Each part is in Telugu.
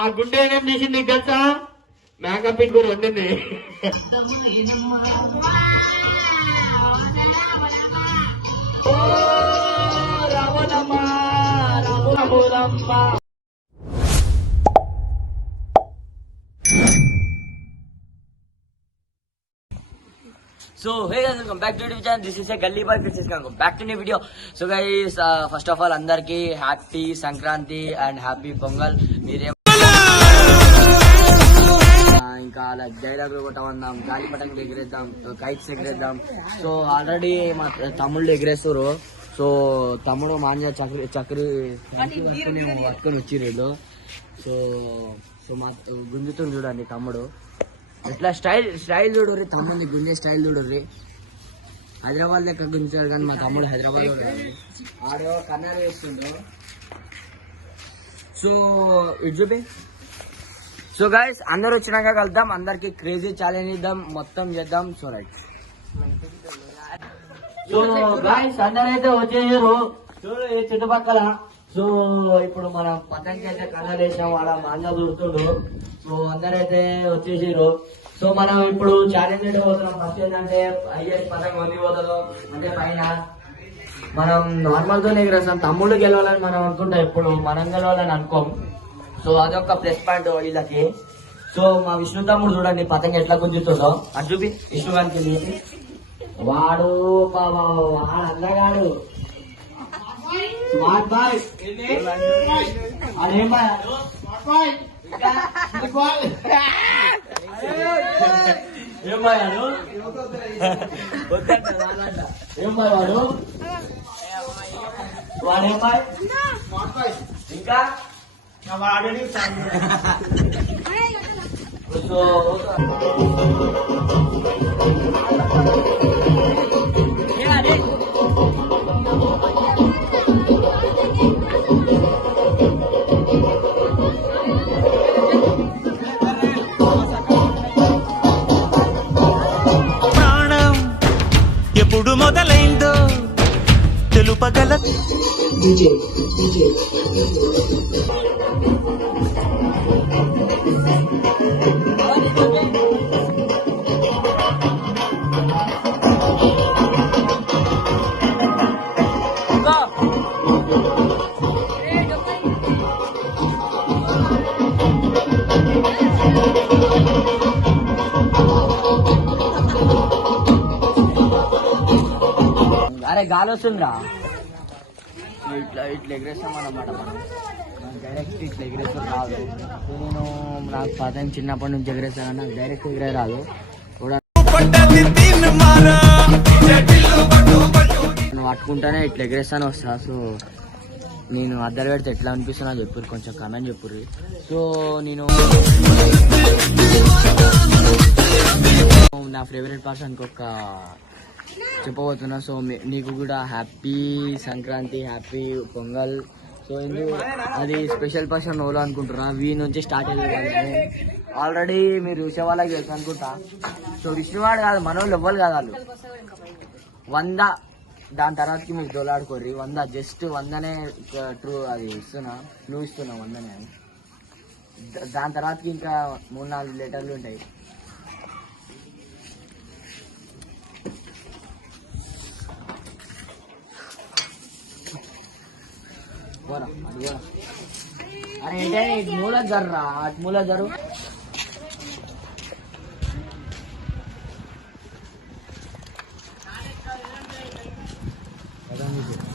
ఆ గుండె ఏం చేసింది నీకు తెలుసా? మేకప్ ఇంకూరు వండింది. So hey guys, welcome back to YouTube channel. This is a Gully Boy Princess. Welcome back to new video. So guys, first of all అందరికి happy Sankranti and happy pongal. మీరేం ఇంకా అలా డైలాగులు కొట్టమందాం, గాలి పటంగులు ఎగిరేద్దాం, కైట్స్ ఎగిరేద్దాం. సో ఆల్రెడీ మా తమ్ముళ్ళు ఎగిరేస్తారు. సో తమ్ముడు మాన్య చక్రి పట్టుకొని వచ్చిర్రు. సో సో మా గుంజుతుంది చూడండి తమ్ముడు. ఇట్లా స్టైల్ చూడర్రి, తమ్ముడిని గుంజే స్టైల్ చూడర్రి. హైదరాబాద్ లెక్క గుంజాడు కానీ మా తమ్ముడు హైదరాబాద్ లో ఆడో కన్నడ వేస్తుండ్రు. సో ఇట్ చూపి. సో గైస్ అందరు వచ్చినాక కలుద్దాం, అందరికి క్రేజీ ఛాలెంజ్ ఇద్దాం, మొత్తం చేద్దాం. So right. సో గైస్ అందరైతే వచ్చేసారు చూడు ఈ చుట్టుపక్కల. సో ఇప్పుడు మనం పతంగి అయితే కన్నడ వేసాం, వాళ్ళ మాంజా దొరుకుతుండు. సో అందరైతే వచ్చేసారు. సో మనం ఇప్పుడు ఛాలెంజ్ అయితే పోతున్నాం. ఫస్ట్ ఏంటంటే హైయెస్ట్ పతంగి వంది పోతుందో అంటే పైన మనం నార్మల్ తోనే ఎగరేస్తాం. తమ్ముళ్ళు గెలవాలని మనం అనుకుంటాం, ఎప్పుడు మనం గెలవాలని అనుకోం. సో అదొక ప్లస్ పాయింట్ వీళ్ళకి. సో మా విష్ణు తమ్ముడు చూడండి పతంగి ఎట్లా గుంజుతుందో. అది చూపి విష్ణు గారికి. వాడు అందగాడు స్మార్ట్ బాయ్. అదేం బాయ్ ఏం బాయ్ వాడు, ఏం బాయ్ వాడు, వాడేం బాయ్ ఇంకా వాడని. సో ఎప్పుడు మొదలైందో తెలుపగల అరే గాలి వస్తుందిరా. ఇట్లా ఎగిరేస్తాం అన్నమాట. మనం డైరెక్ట్ ఇట్లా ఎగిరేస్తాం రాదు. నేను నాకు పతంగి చిన్నప్పటి నుంచి ఎగిరేస్తాను, నాకు డైరెక్ట్ ఎగిరే రాదు కూడా. పట్టుకుంటానే ఇట్లా ఎగిరేస్తాను వస్తా. సో నేను అద్దరు పెడితే ఎట్లా అనిపిస్తున్నా చెప్పుర్రి, కొంచెం కమెంట్ చెప్పుర్రి. సో నేను నా ఫేవరెట్ పర్సన్కి ఒక చెప్పబోతున్నా. సో నీకు కూడా happy Sankranti, happy pongal. So అది స్పెషల్ పర్సన్ ఓలో అనుకుంటున్నా, వీ నుంచి స్టార్ట్ అయ్యేది. ఆల్రెడీ మీరు చూసే వాళ్ళకి తెలుసు అనుకుంటా. సో విష్ణువాడు కాదు, మనోళ్ళు ఎవ్వరు కాదు వాళ్ళు. 100 దాని తర్వాతకి మీరు దొలాడుకోర్రి. 100 జస్ట్ 100నే ట్రూ అది ఇస్తున్నా, నువ్వు ఇస్తున్నా 100నే. దాని తర్వాతకి ఇంకా 3-4 లెటర్లు ఉంటాయి. అరే ఏంటంటే ఇటు మూల జర్రా, అటు మూల జరు.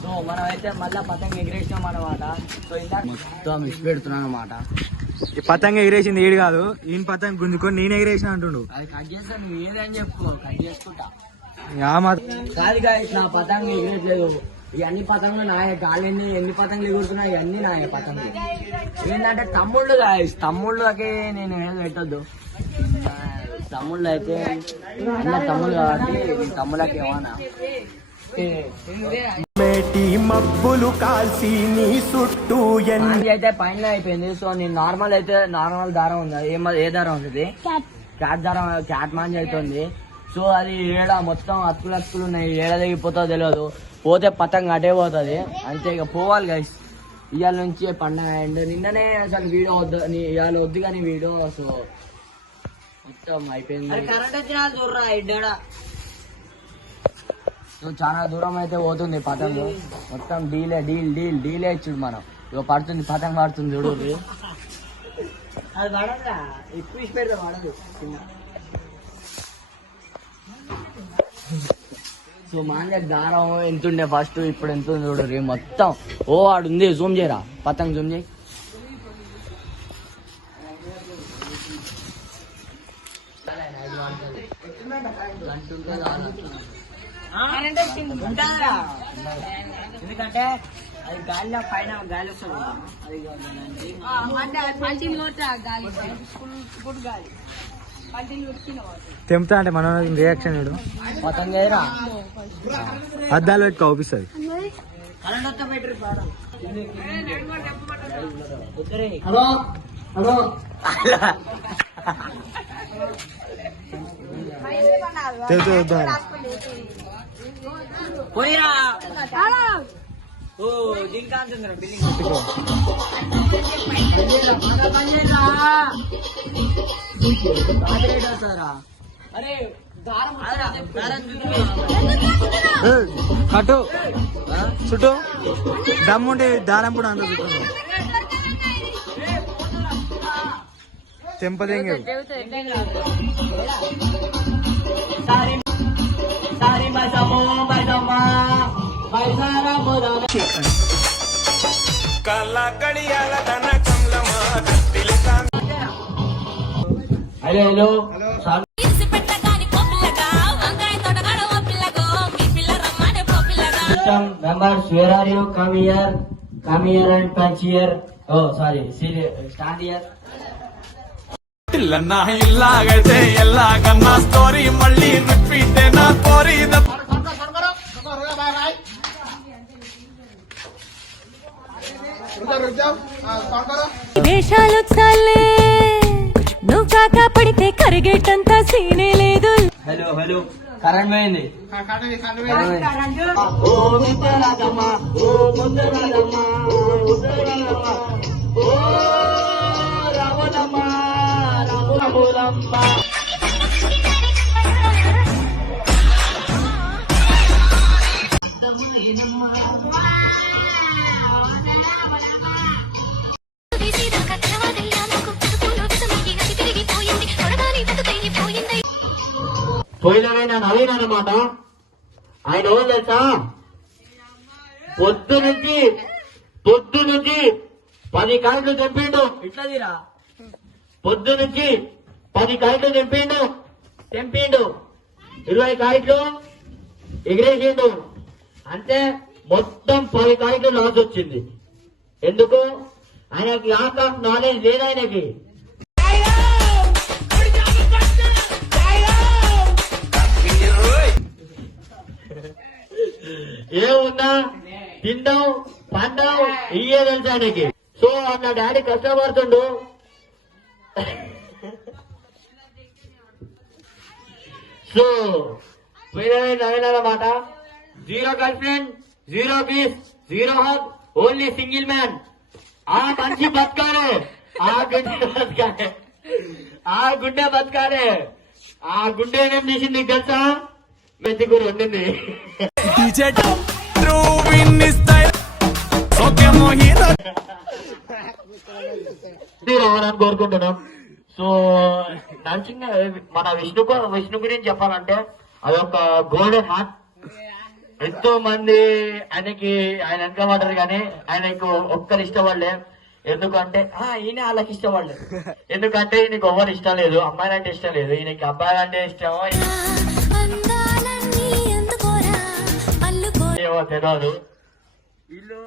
సో మనం అయితే మళ్ళా పతంగి ఎగిరేసాం అన్నమాట. సో ఇలా మొత్తం ఇష్ట పెడుతున్నాను అనమాట. ఈ పతంగి ఎగిరేసింది ఏడు కాదు, ఈయన పతంగి గుంజుకొని నేను ఎగిరేసిన అంటుండు. అది కట్ చేస్తా, నువ్వు ఏదని చెప్పుకో, కట్ చేసుకుంటా. కాదుగా ఇట్లా పతంగి ఎగిరేట్లేదు. ఇవన్నీ పతంగులు నాయ. గాలి ఎన్ని పతంగులు ఎగురుతున్నాయి ఇవన్నీ నాయ పతంగులు. ఏంటంటే తమ్ముళ్ళకి నేను ఏం పెట్టద్దు. తమ్ముళ్ళు అయితే తమ్ముళ్ళు కాబట్టి తమ్ముళ్ళకి ఏమన్నా మబ్బులు కాల్సి నీ చుట్టూ అయితే పైన అయిపోయింది. సో నేను నార్మల్ దారం ఉంది. ఏ దారం ఉంటుంది? క్యాట్ మాంజ్ అవుతుంది. సో అది ఏడ మొత్తం అతుకులు ఉన్నాయి. ఏడ దిగిపోతుందో తెలియదు. పోతే పతంగ అటే పోతుంది అంతే. ఇక పోవాలి గైస్, ఇవాళ నుంచి పండగ అండ్ నిన్ననే అసలు వీడియో వద్దు ఇవాళ వద్దు కానీ వీడియో సో మొత్తం అయిపోయింది. కరెంట్ వచ్చినా చూడరా ఇడ్డా సో చాలా దూరం అయితే పోతుంది పతంగ్ మొత్తం డీలే ఇచ్చుడు మనం ఇక పడుతుంది పతంగ్ పడుతుంది చూడు అది పడదురా ఎక్కువ ఇచ్చి పెడితే పడదు చిన్న. సో మా అందరి దారం ఎంత ఉండే ఫస్ట్ ఇప్పుడు ఎంత ఉంది చూడు మొత్తం ఓ ఆడు ఉంది జూమ్ చేయరా పతంగ్ జూమ్ చేయి. కరెంట్ వచ్చింది ఉంటుందిరా. ఎందుకంటే అది గాలిలో పైన గాలి వస్తుంది అది అంటే పంటిని కొట్టా గాలి గుడ్ గాలి పంటిని కొట్టిన తెంపుతా అంటే మన రియాక్షన్ ఇడు పతంగ్ చేయరా అద్దాలు పెట్టుకో అవుపిస్తుంది. కరెంట్ వస్తే బెటర్ పాడం. హలో హలో పోయిరా ఓ దీనికి అంటుందిరా బిల్డింగ్ అరే దారం కట్టు చుట్టూ దమ్ముంటే దారం కూడా అంత చుట్టూ తెంపదేంగే సారీ బైసమో బైసమ్మా బైసారా మోదా hello members, where are you? Come here and punch here. Oh, sorry, stand here. ಇಲ್ಲನ್ನ ಇಲ್ಲಾಗೈತೆ ಎಲ್ಲ ಕನ್ನ ಸ್ಟೋರಿ ಮಳ್ಳಿ ರಿಪೀಟ್ ನಾ ಕೋರಿ వేషాలు చాలే నువ్వు కాక పడితే కరిగేటంత సీనే లేదు. హలో కరెంట్ పోయింది. ఓ ముద్దరాజమ్మ ఓ ముద్దరాజమ్మ ఓ రావణమ్మ రాములమ్మ పోయినవైనా నవీనమాట. ఆయన ఎవరు తెలుసా? పొద్దు నుంచి 10 కాయలు తెంపిండు. ఇట్లా పొద్దు నుంచి 10 కాయలు తెంపిండు 20 కాయలు ఎగిరేసిండు. అంటే మొత్తం 10 కాయలు లాస్ వచ్చింది. ఎందుకు? ఆయనకి లాక్ ఆఫ్ నాలెడ్జ్ లేదు. ఆయనకి ఏమున్నా తిందాం పండాం ఇయ్యే తెలుసు ఆయనకి. సో అన్న డాడీ కష్టపడుతుండు. సో పోయినమాట. 0 girlfriend 0 peace 0 hug only single man. ఆ మనిషి బతకాలే. ఆ గుండె బతకాలే. ఆ గుండె ఏం తీసింది తెలుసా? మెత్తి కూర వండింది. రావాలని కోరుకుంటున్నాం. సో నర్సింగ్ మన విష్ణు గురించి చెప్పాలంటే అదొక గోల్డెన్ హార్ట్. ఎంతో మంది ఆయన వెనక పడ్డారు కానీ ఆయనకు ఒక్కరు ఇష్టపడలే. ఎందుకంటే ఈయన వాళ్ళకి ఇష్టపడలేదు. ఎందుకంటే ఈయనకి ఎవరు ఇష్టం లేదు. అమ్మాయిలంటే ఇష్టం లేదు. ఈయనకి అబ్బాయిలంటే ఇష్టం ఏమో తెలియదు. వీళ్ళు